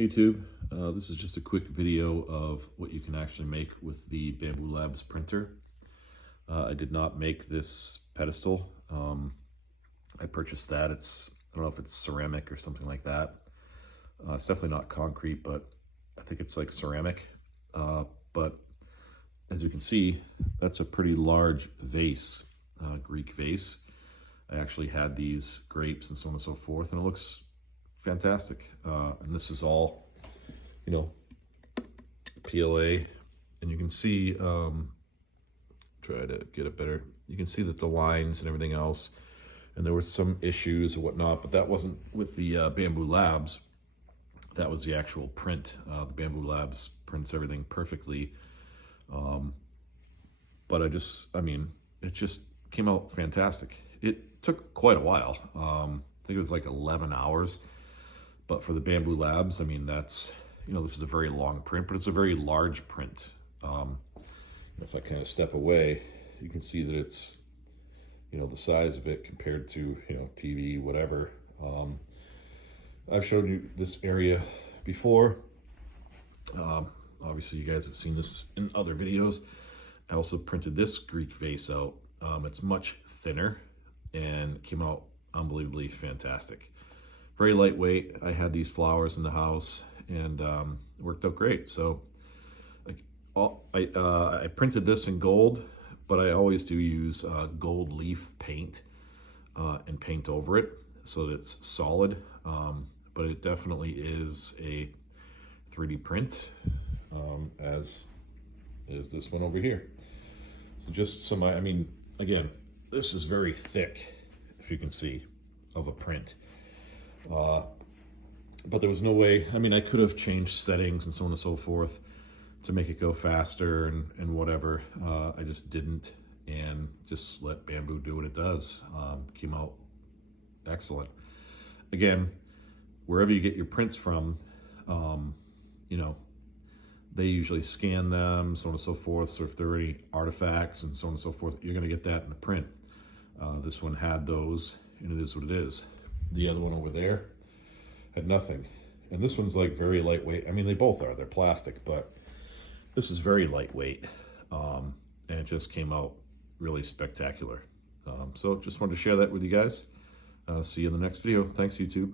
Hey YouTube, this is just a quick video of what you can actually make with the Bambu Labs printer. I did not make this pedestal. I purchased that. I don't know if it's ceramic or something like that. It's definitely not concrete, but I think it's like ceramic. But as you can see, that's a pretty large vase, Greek vase. I actually had these grapes and so on and so forth, and it looks fantastic. And this is all, PLA, and you can see, try to get it better. You can see that the lines and everything else, and there were some issues or whatnot, but that wasn't with the Bambu Labs. That was the actual print. The Bambu Labs prints everything perfectly. But it just came out fantastic. It took quite a while. I think it was like 11 hours. But for the Bambu Labs, that's, this is a very long print, but it's a very large print. If I kind of step away, you can see that it's, the size of it compared to, TV, whatever. I've showed you this area before. Obviously, you guys have seen this in other videos. I also printed this Greek vase out. It's much thinner and came out unbelievably fantastic. Very lightweight. I had these flowers in the house and it worked out great. So I printed this in gold, but I always do use gold leaf paint and paint over it so that it's solid. But it definitely is a 3D print, as is this one over here. So just some, again, this is very thick, if you can see, of a print. But there was no way, I could have changed settings and so on and so forth to make it go faster and whatever. I just didn't, and just let Bambu do what it does. Came out excellent. Again, wherever you get your prints from, they usually scan them, so on and so forth. So if there are any artifacts and so on and so forth, you're gonna get that in the print. This one had those, and it is what it is. The other one over there had nothing. And this one's like very lightweight. They both are, they're plastic, but this is very lightweight. And it just came out really spectacular. So just wanted to share that with you guys. See you in the next video. Thanks, YouTube.